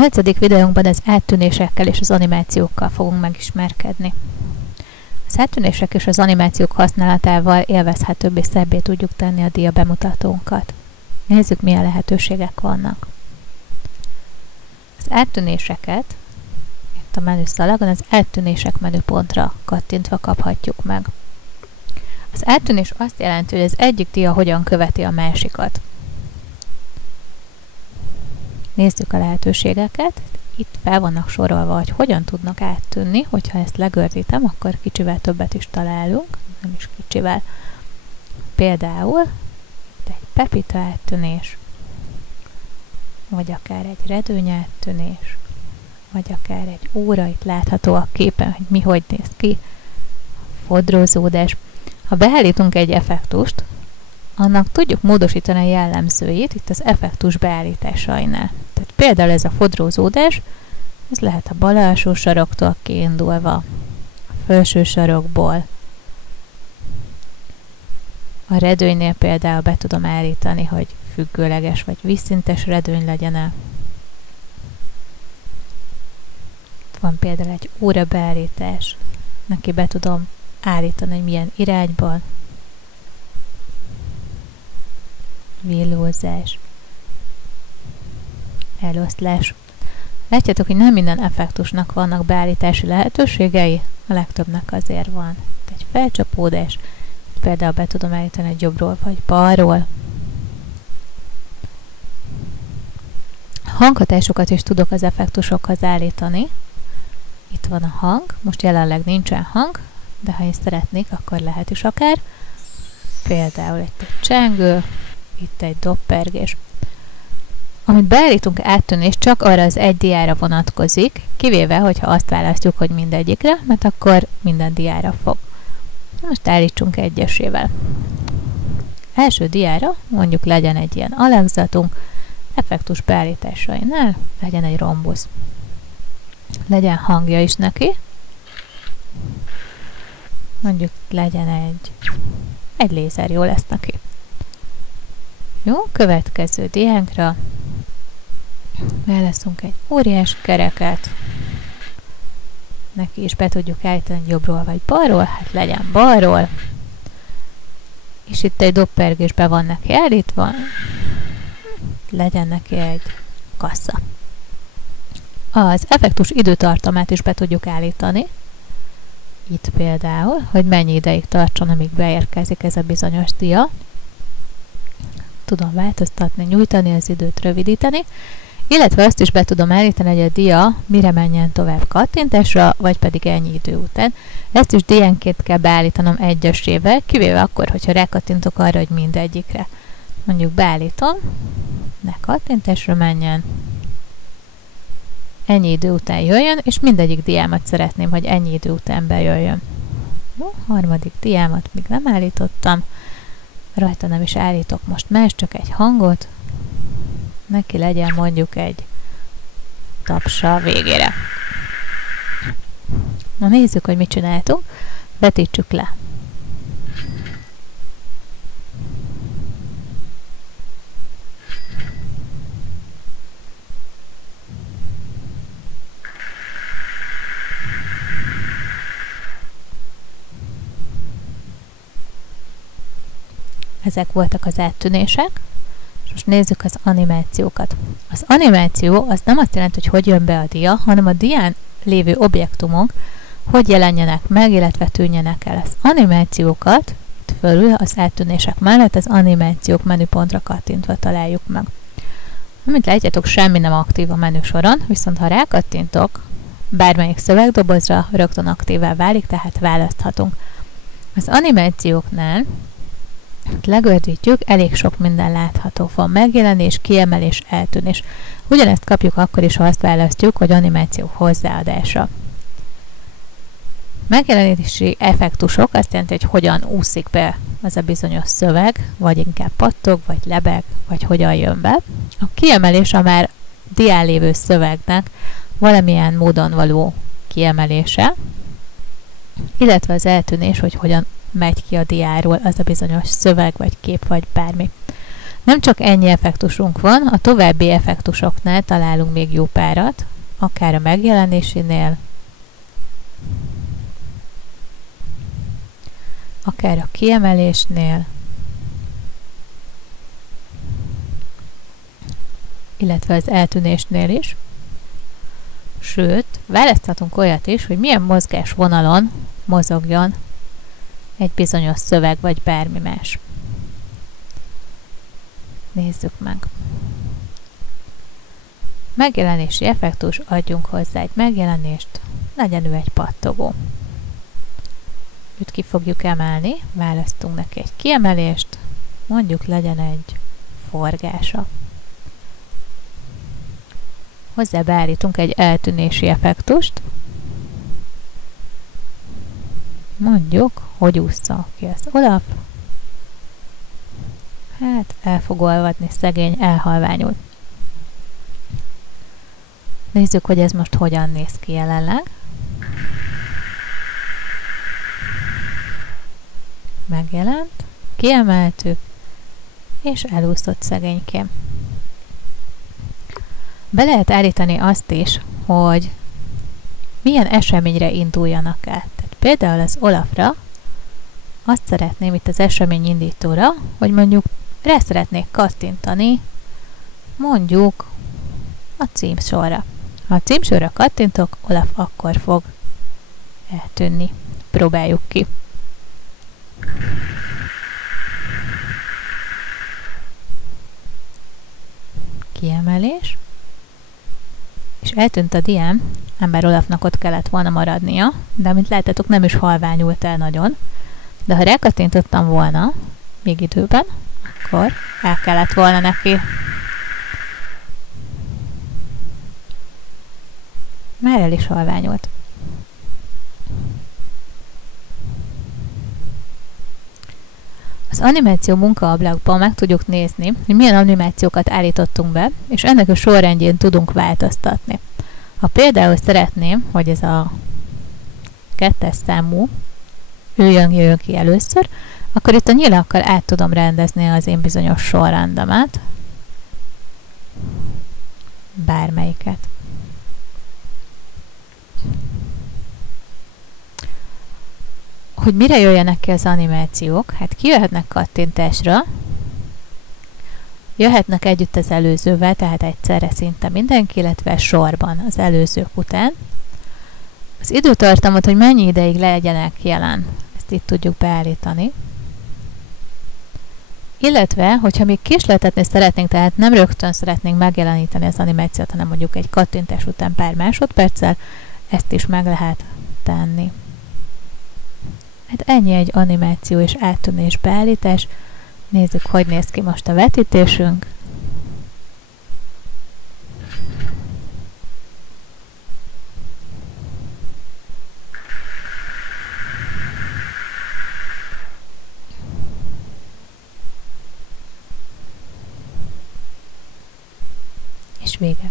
8. videónkban az áttűnésekkel és az animációkkal fogunk megismerkedni. Az áttűnések és az animációk használatával élvezhetőbbé, szebbé tudjuk tenni a dia bemutatónkat. Nézzük, milyen lehetőségek vannak. Az áttűnéseket itt a menüszalagon az áttűnések menüpontra kattintva kaphatjuk meg. Az áttűnés azt jelenti, hogy az egyik dia hogyan követi a másikat. Nézzük a lehetőségeket. Itt fel vannak sorolva, hogy hogyan tudnak áttűnni. Hogyha ezt legördítem, akkor kicsivel többet is találunk, nem is kicsivel. Például egy pepita áttűnés, vagy akár egy redőny áttűnés, vagy akár egy óra, itt látható a képen, hogy mi hogy néz ki, fodrózódás. Ha beállítunk egy effektust, annak tudjuk módosítani a jellemzőit itt az effektus beállításainál. Tehát például ez a fodrózódás, ez lehet a bal alsó saroktól kiindulva, a felső sarokból. A redőnynél például be tudom állítani, hogy függőleges vagy vízszintes redőny legyen-e. Van például egy óra beállítás, neki be tudom állítani, hogy milyen irányban. Villózás, eloszlás. Látjátok, hogy nem minden effektusnak vannak beállítási lehetőségei, a legtöbbnek azért van. Egy felcsapódás, például be tudom állítani egy jobbról vagy balról. Hanghatásokat is tudok az effektusokhoz állítani. Itt van a hang, most jelenleg nincsen hang, de ha én szeretnék, akkor lehet is akár. Például itt egy csengő, itt egy doppergés. Amit beállítunk áttűnés, csak arra az egy diára vonatkozik, kivéve, hogyha azt választjuk, hogy mindegyikre, mert akkor minden diára fog. Most állítsunk egyesével. Első diára mondjuk legyen egy ilyen alakzatunk, effektus beállításainál legyen egy rombusz. Legyen hangja is neki. Mondjuk legyen egy lézer, jó lesz neki. Jó, következő diánkra válaszunk egy óriás kereket. Neki is be tudjuk állítani jobbról vagy balról, hát legyen balról. És itt egy doppergés be van neki állítva. Legyen neki egy kassa. Az effektus időtartamát is be tudjuk állítani. Itt például, hogy mennyi ideig tartson, amíg beérkezik ez a bizonyos dia. Tudom változtatni, nyújtani az időt, rövidíteni, illetve azt is be tudom állítani, hogy a dia mire menjen tovább, kattintásra, vagy pedig ennyi idő után. Ezt is diánként kell beállítanom egyesével, kivéve akkor, hogyha rákattintok arra, hogy mindegyikre. Mondjuk beállítom, ne kattintásra menjen, ennyi idő után jöjjön, és mindegyik diámat szeretném, hogy ennyi idő után bejöjjön. Jó, harmadik diámat még nem állítottam, rajta nem is állítok most más, csak egy hangot, neki legyen mondjuk egy tapsa a végére. Na nézzük, hogy mit csináltunk, vetítsük le. Ezek voltak az áttűnések, és most nézzük az animációkat. Az animáció az nem azt jelenti, hogy jön be a dia, hanem a dián lévő objektumok hogy jelenjenek meg, illetve tűnjenek el. Az animációkat itt fölül az áttűnések mellett az animációk menüpontra kattintva találjuk meg. Amit látjátok, semmi nem aktív a menüsoron, viszont ha rákattintok, bármelyik szövegdobozra rögtön aktívá válik, tehát választhatunk. Az animációknál legördítjük, elég sok minden látható. Van megjelenés, kiemelés, eltűnés. Ugyanezt kapjuk akkor is, ha azt választjuk, hogy animáció hozzáadása. Megjelenési effektusok azt jelenti, hogy hogyan úszik be az a bizonyos szöveg, vagy inkább pattog, vagy lebeg, vagy hogyan jön be. A kiemelés a már dián lévő szövegnek valamilyen módon való kiemelése, illetve az eltűnés, hogy hogyan megy ki a diáról az a bizonyos szöveg, vagy kép, vagy bármi. Nem csak ennyi effektusunk van, a további effektusoknál találunk még jó párat, akár a megjelenésénél, akár a kiemelésnél, illetve az eltűnésnél is. Sőt, választhatunk olyat is, hogy milyen mozgásvonalon mozogjon egy bizonyos szöveg vagy bármi más. Nézzük meg. Megjelenési effektus, adjunk hozzá egy megjelenést, legyen ő egy pattogó. Őt ki fogjuk emelni, választunk neki egy kiemelést, mondjuk legyen egy forgása. Hozzá beállítunk egy eltűnési effektust, mondjuk, hogy ússza ki az Olaf. Hát el fog olvadni, szegény, elhalványul. Nézzük, hogy ez most hogyan néz ki jelenleg. Megjelent, kiemeltük, és elúszott szegénykém. Be lehet állítani azt is, hogy milyen eseményre induljanak el. Tehát például az Olafra azt szeretném itt az eseményindítóra, hogy mondjuk rá szeretnék kattintani mondjuk a címsorra. Ha a címsorra kattintok, Olaf akkor fog eltűnni. Próbáljuk ki. Kiemelés. És eltűnt a diám, ember Olafnak ott kellett volna maradnia, de amit láttátok, nem is halványult el nagyon. De ha rákattintottam volna, még időben, akkor el kellett volna neki. Már el is halványult. Az animáció munkaablakban meg tudjuk nézni, hogy milyen animációkat állítottunk be, és ennek a sorrendjén tudunk változtatni. Ha például szeretném, hogy ez a 2-es számú jöjjön ki először, akkor itt a nyilakkal át tudom rendezni az én bizonyos sorrendemet. Bármelyiket. Hogy mire jöjjenek ki az animációk? Hát kijöhetnek kattintásra, jöhetnek együtt az előzővel, tehát egyszerre szinte mindenki, illetve sorban az előzők után. Az időtartamot, hogy mennyi ideig legyenek jelen, ezt itt tudjuk beállítani. Illetve, hogyha még késletetni szeretnénk, tehát nem rögtön szeretnénk megjeleníteni az animációt, hanem mondjuk egy kattintás után pár másodperccel, ezt is meg lehet tenni. Hát ennyi egy animáció és áttűnés beállítás. Nézzük, hogy néz ki most a vetítésünk. És vége.